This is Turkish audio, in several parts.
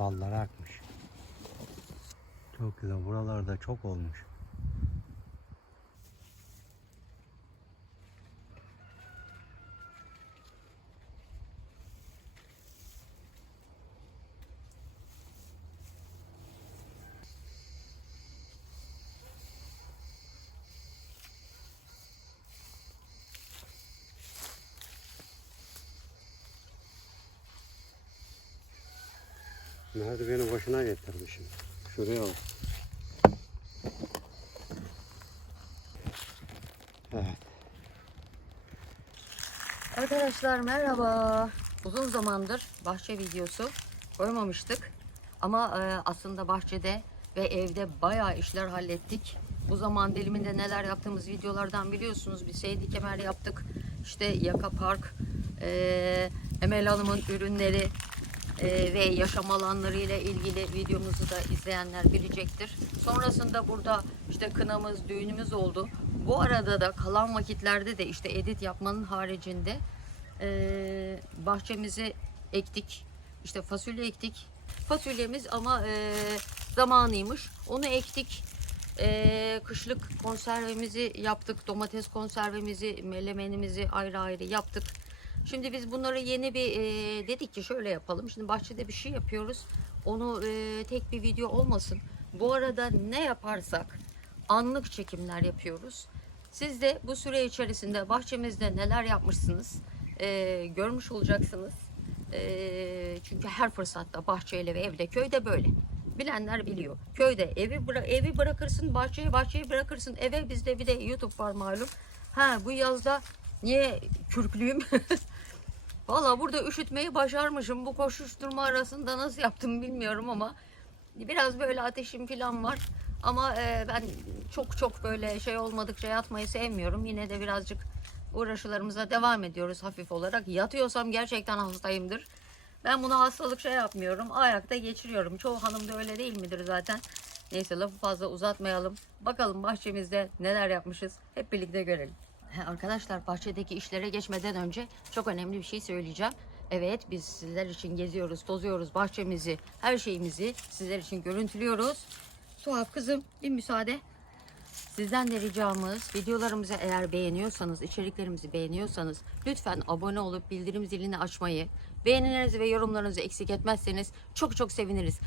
dalları akmış. Çok güzel. Buralarda çok olmuş. Merdiveni boşuna getirmişim. Şuraya al. Evet. Arkadaşlar merhaba. Uzun zamandır bahçe videosu koymamıştık. Ama e, aslında bahçede ve evde bayağı işler hallettik. Bu zaman diliminde neler yaptığımız videolardan biliyorsunuz. Bir Seydi Kemer yaptık. İşte Yaka Park, e, Emel Hanım'ın ürünleri e, ve yaşam alanları ile ilgili videomuzu da izleyenler bilecektir. Sonrasında burada işte kınamız, düğünümüz oldu. Bu arada da kalan vakitlerde de işte edit yapmanın haricinde e, bahçemizi ektik. İşte fasulye ektik. Fasulyemiz ama e, zamanıymış. Onu ektik. E, kışlık konservemizi yaptık. Domates konservemizi, melemenimizi ayrı ayrı yaptık. Şimdi biz bunları yeni bir e, dedik ki şöyle yapalım. Şimdi bahçede bir şey yapıyoruz. Onu e, tek bir video olmasın. Bu arada ne yaparsak anlık çekimler yapıyoruz. Siz de bu süre içerisinde bahçemizde neler yapmışsınız e, görmüş olacaksınız. E, çünkü her fırsatta bahçeyle ve evde köyde böyle. Bilenler biliyor. Köyde evi bıra- evi bırakırsın, bahçeyi bahçeyi bırakırsın. Eve bizde bir de YouTube var malum. Ha bu yazda niye kürklüyüm? Valla burada üşütmeyi başarmışım. Bu koşuşturma arasında nasıl yaptım bilmiyorum ama biraz böyle ateşim falan var. Ama e, ben çok çok böyle şey olmadıkça yatmayı sevmiyorum. Yine de birazcık uğraşılarımıza devam ediyoruz hafif olarak. Yatıyorsam gerçekten hastayımdır. Ben bunu hastalık şey yapmıyorum. Ayakta geçiriyorum. Çoğu hanım da öyle değil midir zaten? Neyse lafı fazla uzatmayalım. Bakalım bahçemizde neler yapmışız. Hep birlikte görelim. Arkadaşlar bahçedeki işlere geçmeden önce çok önemli bir şey söyleyeceğim. Evet biz sizler için geziyoruz, tozuyoruz bahçemizi, her şeyimizi sizler için görüntülüyoruz. Suhaf kızım bir müsaade. Sizden de ricamız videolarımızı eğer beğeniyorsanız, içeriklerimizi beğeniyorsanız lütfen abone olup bildirim zilini açmayı, beğenilerinizi ve yorumlarınızı eksik etmezseniz çok çok seviniriz.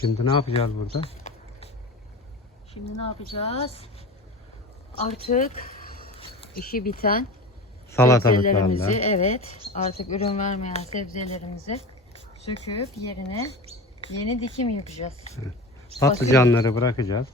Şimdi ne yapacağız burada? Şimdi ne yapacağız? Artık işi biten Salatalıklarla. sebzelerimizi evet artık ürün vermeyen sebzelerimizi söküp yerine yeni dikim yapacağız. Patlıcanları bırakacağız.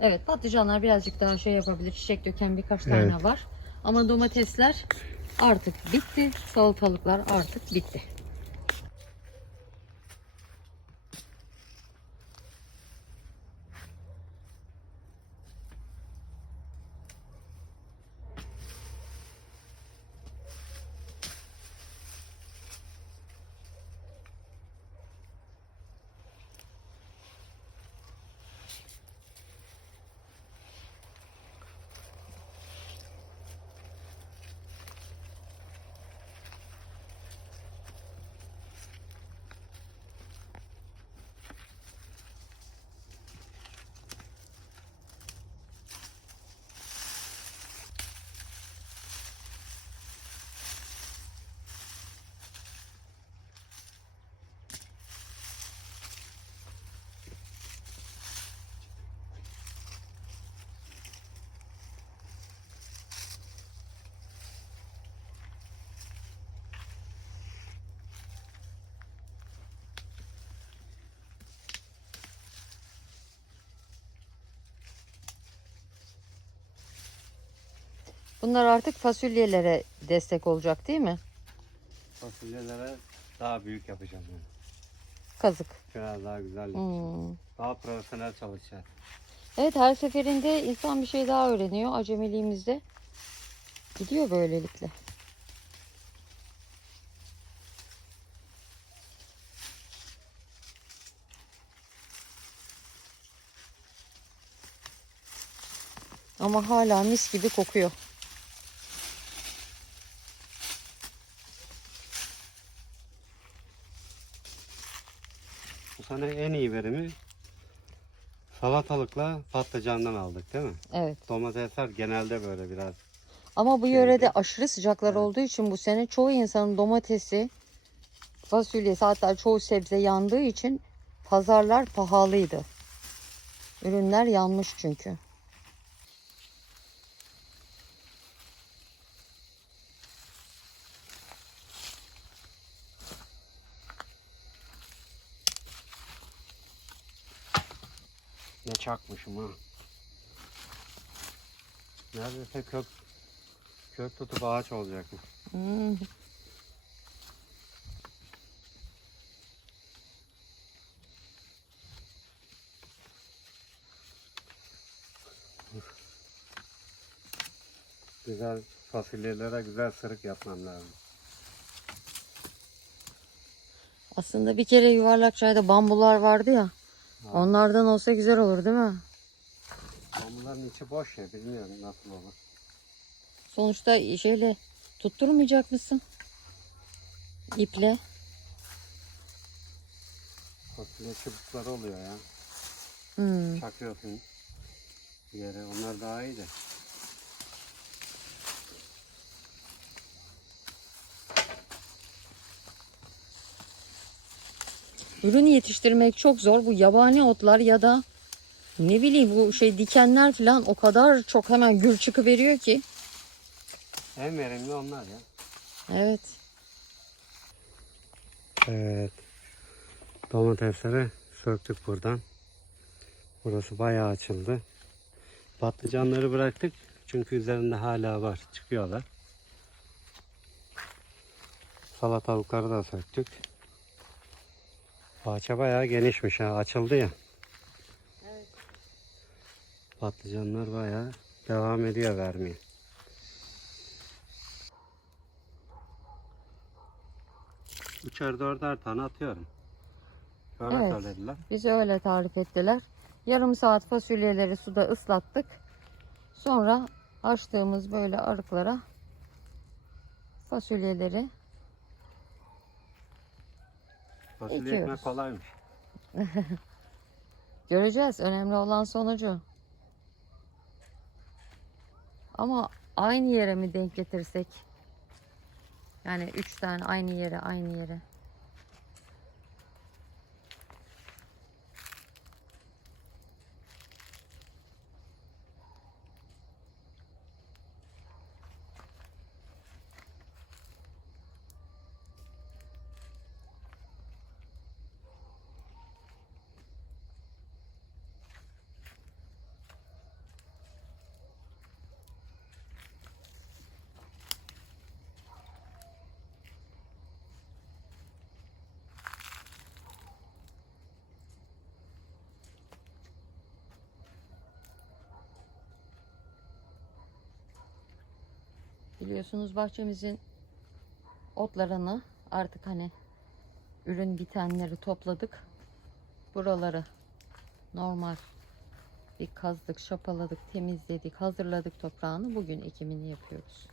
Evet patlıcanlar birazcık daha şey yapabilir. Çiçek döken birkaç Evet. tane var. Ama domatesler artık bitti. Salatalıklar artık bitti. Bunlar artık fasulyelere destek olacak değil mi? Fasulyelere daha büyük yapacağım yani. Kazık. Biraz daha güzel yapacağım. Hmm. Daha profesyonel çalışacağız. Evet her seferinde insan bir şey daha öğreniyor. Acemiliğimizde gidiyor böylelikle. Ama hala mis gibi kokuyor. Sene en iyi verimi salatalıkla patlıcandan aldık değil mi? Evet. Domatesler genelde böyle biraz Ama bu Şeyde- yörede aşırı sıcaklar Evet. olduğu için bu sene çoğu insanın domatesi, fasulyesi hatta çoğu sebze yandığı için pazarlar pahalıydı. Ürünler yanmış çünkü. Ne çakmışım ha. Neredeyse kök kök tutup ağaç olacak mı? Hmm. Güzel fasulyelere güzel sırık yapmam lazım. Aslında bir kere yuvarlak çayda bambular vardı ya. Onlardan olsa güzel olur değil mi? Bunların içi boş ya bilmiyorum nasıl olur. Sonuçta şeyle tutturmayacak mısın? İple. Fasulye çubukları oluyor ya. Hmm. Çakıyorsun yere. Onlar daha iyi de. Ürün yetiştirmek çok zor. Bu yabani otlar ya da ne bileyim bu şey dikenler falan o kadar çok hemen gül çıkıveriyor ki. En verimli onlar ya. Evet. Evet. Domatesleri söktük buradan. Burası bayağı açıldı. Patlıcanları bıraktık. Çünkü üzerinde hala var. Çıkıyorlar. Salatalıkları da söktük. Bahçe bayağı genişmiş ha. Açıldı ya. Evet. Patlıcanlar bayağı devam ediyor vermeye. Üçer dörder tane atıyorum. Öyle Evet. söylediler. Bize öyle tarif ettiler. Yarım saat fasulyeleri suda ıslattık. Sonra açtığımız böyle arıklara fasulyeleri Fasulye Ekiyoruz. ekmek kolaymış. göreceğiz. Önemli olan sonucu. Ama aynı yere mi denk getirsek? Yani üç tane aynı yere, aynı yere. Biliyorsunuz bahçemizin otlarını artık hani ürün bitenleri topladık. Buraları normal bir kazdık, şapaladık, temizledik, hazırladık toprağını. Bugün ekimini yapıyoruz.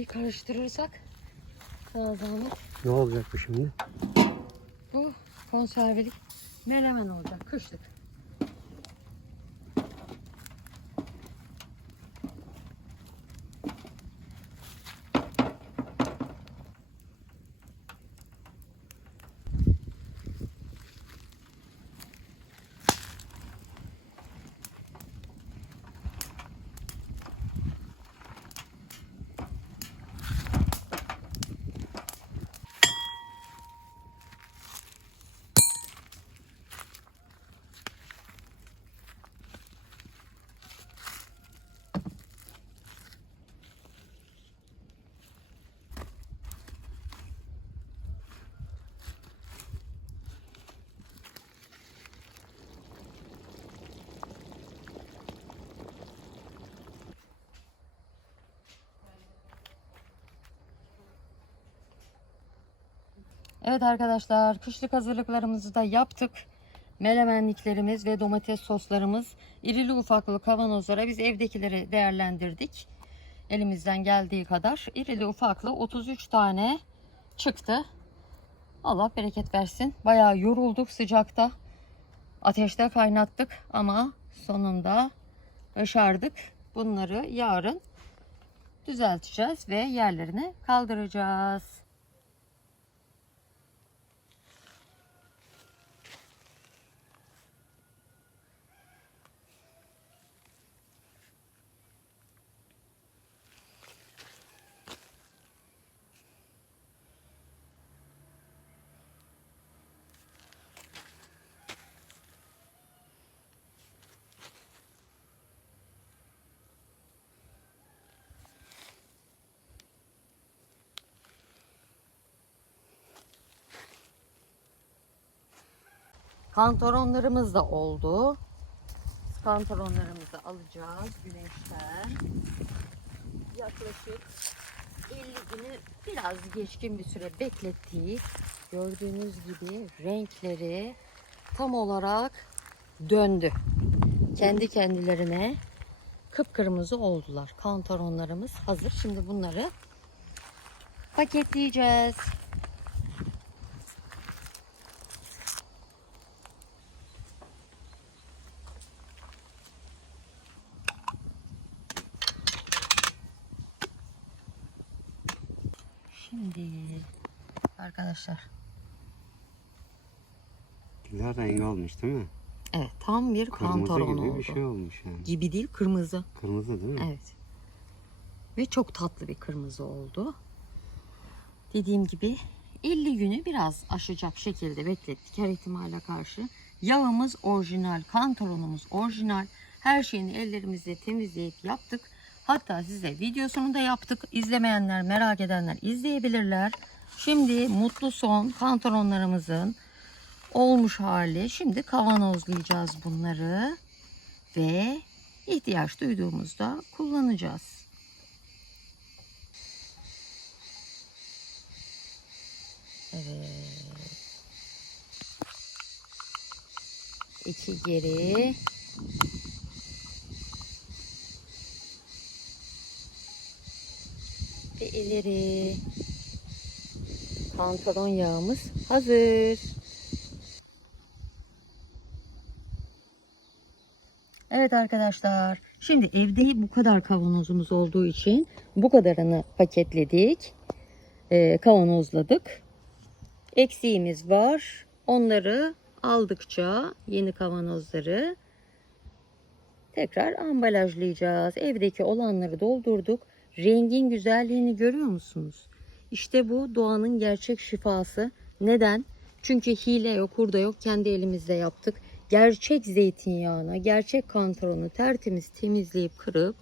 Bir karıştırırsak zahmet Ne olacak bu şimdi? bu konservelik menemen olacak kışlık. Evet arkadaşlar kışlık hazırlıklarımızı da yaptık. Melemenliklerimiz ve domates soslarımız irili ufaklı kavanozlara biz evdekileri değerlendirdik. Elimizden geldiği kadar irili ufaklı 33 tane çıktı. Allah bereket versin. Bayağı yorulduk sıcakta. Ateşte kaynattık ama sonunda başardık. Bunları yarın düzelteceğiz ve yerlerine kaldıracağız. Kantaronlarımız da oldu. Kantaronlarımızı alacağız güneşten. Yaklaşık 50 günü biraz geçkin bir süre beklettik. Gördüğünüz gibi renkleri tam olarak döndü. Kendi kendilerine kıpkırmızı oldular. Kantaronlarımız hazır. Şimdi bunları paketleyeceğiz. Şimdi arkadaşlar Güzel rengi olmuş değil mi? evet tam bir kantaron gibi oldu. bir şey olmuş yani. Gibi değil kırmızı. Kırmızı değil mi? Evet. Ve çok tatlı bir kırmızı oldu. Dediğim gibi 50 günü biraz aşacak şekilde beklettik her ihtimale karşı. Yağımız orijinal, kantaronumuz orijinal. Her şeyini ellerimizle temizleyip yaptık. Hatta size videosunu da yaptık. İzlemeyenler, merak edenler izleyebilirler. Şimdi mutlu son kantaronlarımızın olmuş hali. Şimdi kavanozlayacağız bunları ve ihtiyaç duyduğumuzda kullanacağız. Evet. İki geri. İleri. Kantaron yağımız hazır. Evet arkadaşlar. Şimdi evde bu kadar kavanozumuz olduğu için bu kadarını paketledik. Ee, kavanozladık. Eksiğimiz var. Onları aldıkça yeni kavanozları tekrar ambalajlayacağız. Evdeki olanları doldurduk. Rengin güzelliğini görüyor musunuz? İşte bu doğanın gerçek şifası. Neden? Çünkü hile yok, hurda yok. Kendi elimizle yaptık. Gerçek zeytinyağına, gerçek kantaronu tertemiz temizleyip kırıp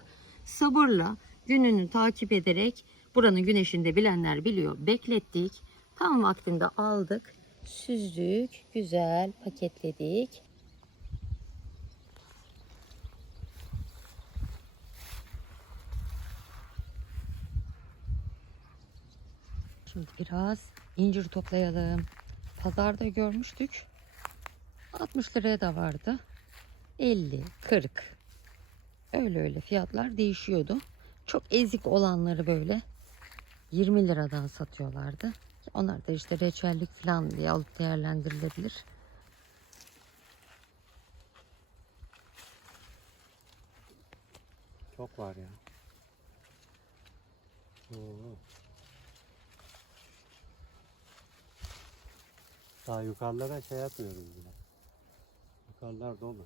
sabırla gününü takip ederek buranın güneşinde bilenler biliyor. Beklettik. Tam vaktinde aldık. Süzdük. Güzel paketledik. Şimdi biraz incir toplayalım. Pazarda görmüştük. 60 liraya da vardı. 50, 40. Öyle öyle fiyatlar değişiyordu. Çok ezik olanları böyle 20 liradan satıyorlardı. Onlar da işte reçellik falan diye alıp değerlendirilebilir. Çok var ya. Oo. Daha yukarılara şey yapmıyoruz bile. Yukarılar dolu.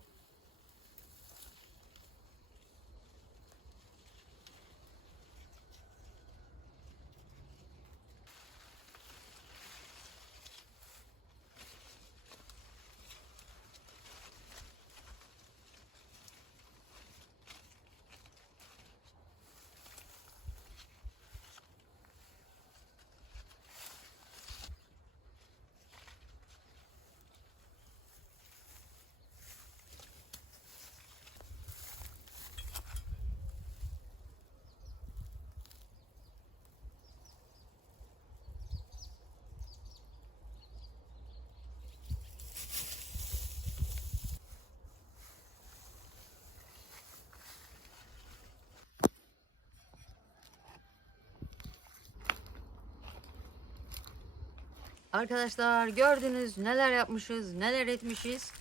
Arkadaşlar gördünüz neler yapmışız, neler etmişiz.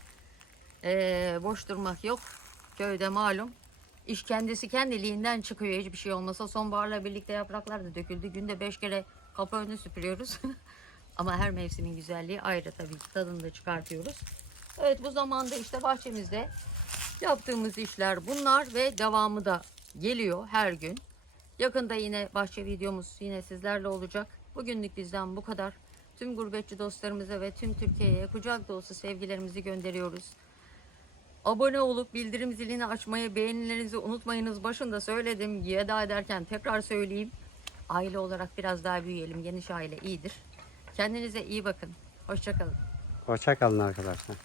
Ee, boş durmak yok. Köyde malum. İş kendisi kendiliğinden çıkıyor hiçbir şey olmasa. Sonbaharla birlikte yapraklar da döküldü. Günde beş kere kapı önünü süpürüyoruz. Ama her mevsimin güzelliği ayrı tabii tadını da çıkartıyoruz. Evet bu zamanda işte bahçemizde yaptığımız işler bunlar ve devamı da geliyor her gün. Yakında yine bahçe videomuz yine sizlerle olacak. Bugünlük bizden bu kadar. Tüm gurbetçi dostlarımıza ve tüm Türkiye'ye kucak dolusu sevgilerimizi gönderiyoruz. Abone olup bildirim zilini açmayı, beğenilerinizi unutmayınız. Başında söyledim, veda ederken tekrar söyleyeyim. Aile olarak biraz daha büyüyelim. Geniş aile iyidir. Kendinize iyi bakın. Hoşçakalın. Hoşça kalın arkadaşlar.